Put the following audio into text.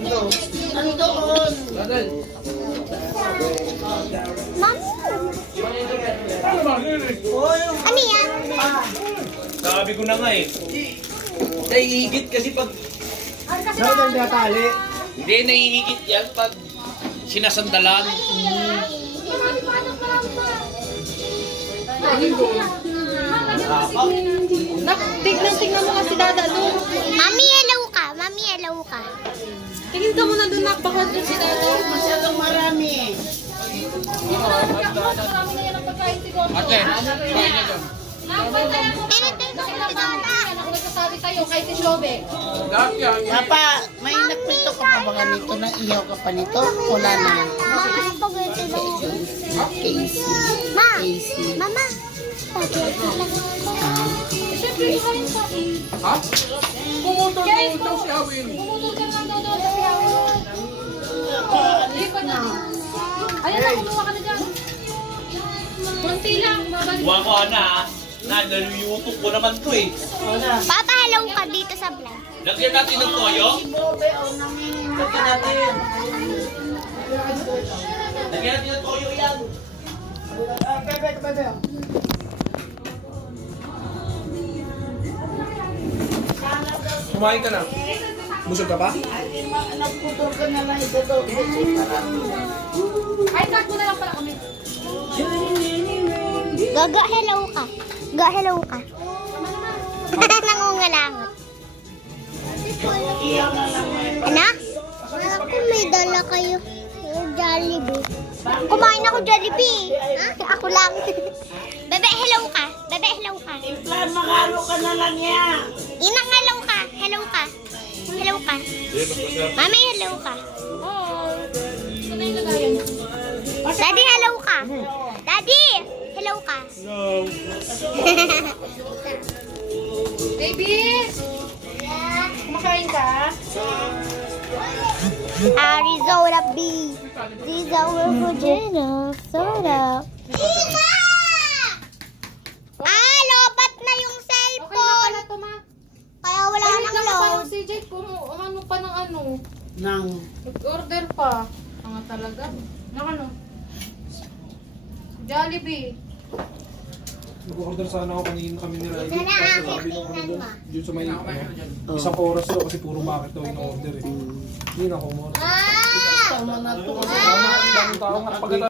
Nandoon. Ano yan? Sabi ko na nga eh. Naiigit kasi pag... Saan ang natali? Hindi, naiigit yan pag sinasandalan. Tingnan mo kasi dada doon. Mami, hello ka. Mami, hello ka. Tingin ka muna doon, baka doon si dada. Masyadong marami. Marami na yan ang pagkain siguro. Ate, kain na dyan. Tinitay ko si Dada. Ako nagsasabi sa'yo, kahit si Shobe. Papa, may nagpito ka pa ba ganito? Naihaw ka pa nito? Wala na. Spaghetti na ako. Casey. Ma! Casey. Mama! Spaghetti lang ako. Siyempre, isa rin sa akin. Ha? Pumutol si Awin. Pumutol ka nga daw sa piyawin. Lipat na. Ayan na, kumuha ka na dyan. Konti lang, babalik. Huwag ko na ha. Nalulutok ko naman to eh. Papa, hello ka dito sa vlog. Lagyan natin ng toyo. Lagyan natin. Lagyan natin ng toyo yan. Kumain ka na. Busog ka pa? Nagputol ka na lang ito doon. Ay, tag mo na lang pala kami. Gaga, hello ka. Ga, hello ka. Nangungalangot. Anak? Anak ko may dala kayo. Jollibee. Kumain ako Jollibee. Ha? Ako lang. Bebe, hello ka. Bebe, hello ka. Plan, makalo ka na lang yan. Inang, hello ka. Hello ka. Hello ka. Mami, hello ka. Oo. Ito na yung lagayan. Daddy, hello ka. Daddy, hello ka. Baby! Kumakain ka? Arizona B. These are Virginia soda. Lobat na yung Okay na cellphone. pala to, ma. Kaya wala Ay, nang lang pa load. yung CJ. Ano pa ng ano? Nang. Nag-order pa. Nga talaga. Ng ano? Jollibee. Nag-order sana ako kanina kami ni Riley. Sana Kaso akin sabi nung ano tingnan doon, mo. yun sa may isang oras daw kasi puro bakit daw in-order eh. Hindi na ako mo. Ah! Tama na ito. Ang daming tao nga. Pagkatapos